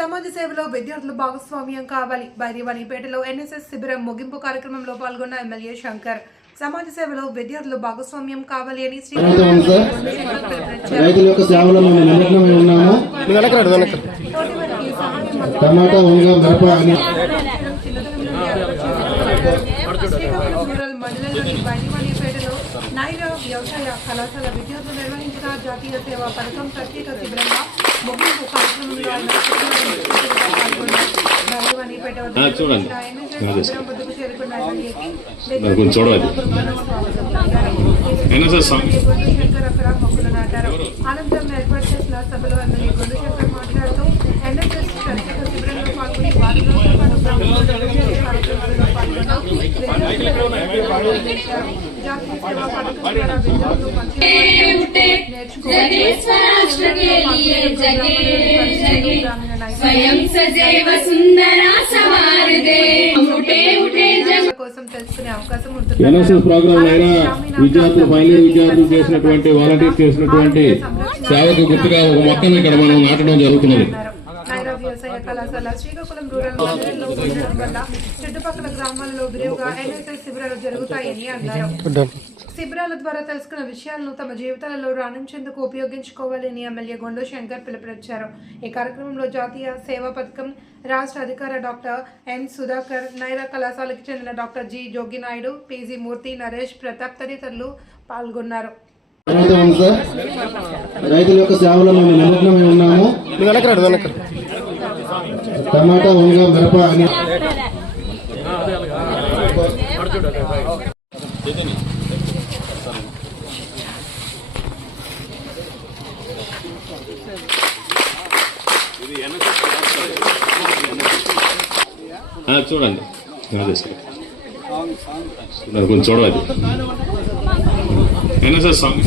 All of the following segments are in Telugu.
సమాజ సేవలో విద్యార్థులు భాగస్వామ్యం కావాలి. బైరివనిపేటలో ఎన్ఎస్ఎస్ శిబిరం ముగింపు కార్యక్రమంలో పాల్గొన్న ఎమ్మెల్యే శంకర్. సమాజ సేవలో విద్యార్థులు భాగస్వామ్యం కావాలి అని శ్రీ. రైతుల యొక్క సేవలో ఉన్నాము. టమాటా వంగ మిరప అని శ్రీకాకుళం రూరల్ మండలంలోని నైరా వ్యవసాయ కళాశాల విద్యార్థులు నిర్వహించిన జాతీయ సేవా పథకం ప్రత్యేక శిబిరంగా ముగింపు కార్యక్రమంలో అక్కడ మొక్కలు నాటారు అనంతరం ఏర్పాటు చేసిన సభలో ఎమ్మెల్యే గుండుశంకర్ మాట్లాడుతూ ఎన్ఎస్ఎస్ ప్రత్యేక శిబిరంలో పాల్గొని వారం రోజుల పాటు జాతీయ సేవా పథకం ద్వారా విద్యార్థులు మంచి जगे स्वराष्ट्र के लिए जगे जगे स्वयं सदैव सुंदरा सवार दे उठे उठे जग కోసం తెలుసుకునే అవకాశం ఉంటుంది ఎన్ఎస్ఎస్ ప్రోగ్రామ్ అయినా విద్యార్థులు ఫైనల్ ఇయర్ విద్యార్థులు చేసినటువంటి వాలంటీర్ చేసినటువంటి సేవకు గుర్తుగా ఒక మొక్కను ఇక్కడ మనం నాటడం జరుగుతున్నది నైరా వ్యవసాయ కళాశాల శ్రీకాకుళం రూరల్ మండలంలో ఉండడం వల్ల చుట్టుపక్కల గ్రామాల్లో విరివిగా ఎన్ఎస్ఎస్ శిబిరాలు జరుగుతాయని అన్నారు. శిబిరాల ద్వారా తెలుసుకున్న విషయాలను తమ జీవితాలలో రాణించేందుకు ఉపయోగించుకోవాలని ఎమ్మెల్యే గొండు శంకర్ పిలుపునిచ్చారు. ఈ కార్యక్రమంలో జాతీయ సేవా పథకం రాష్ట్ర అధికార డాక్టర్ ఎన్ సుధాకర్ నైరా కళాశాలకు చెందిన doctor G Joginaidu PG Murthy Naresh Pratap తదితరులు పాల్గొన్నారు. రైతుల యొక్క సేవలో మేము నిమగ్నమై ఉన్నాము. టమాటా వంగ మిరప అని చూడండి. అదే సార్ చూడండి, కొంచెం చూడవాలి ఎన్ఎస్ఎస్ సాంగ్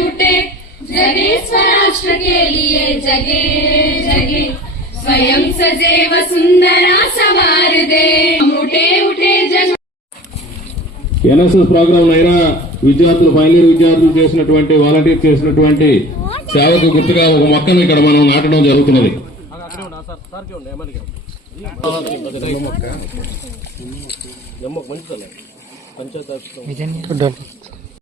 उठे जगे स्वराष्ट्र के लिए जगे जगे स्वयं सदैव सुंदरा सवार दे उठे उठे जग ఎన్ఎస్ఎస్ ప్రోగ్రామ్ అయినా విద్యార్థులు ఫైనల్ ఇయర్ విద్యార్థులు చేసినటువంటి వాలంటీర్ చేసినటువంటి సేవకు గుర్తుగా ఒక మొక్కను ఇక్కడ మనం నాటడం జరుగుతున్నది పంచాయత్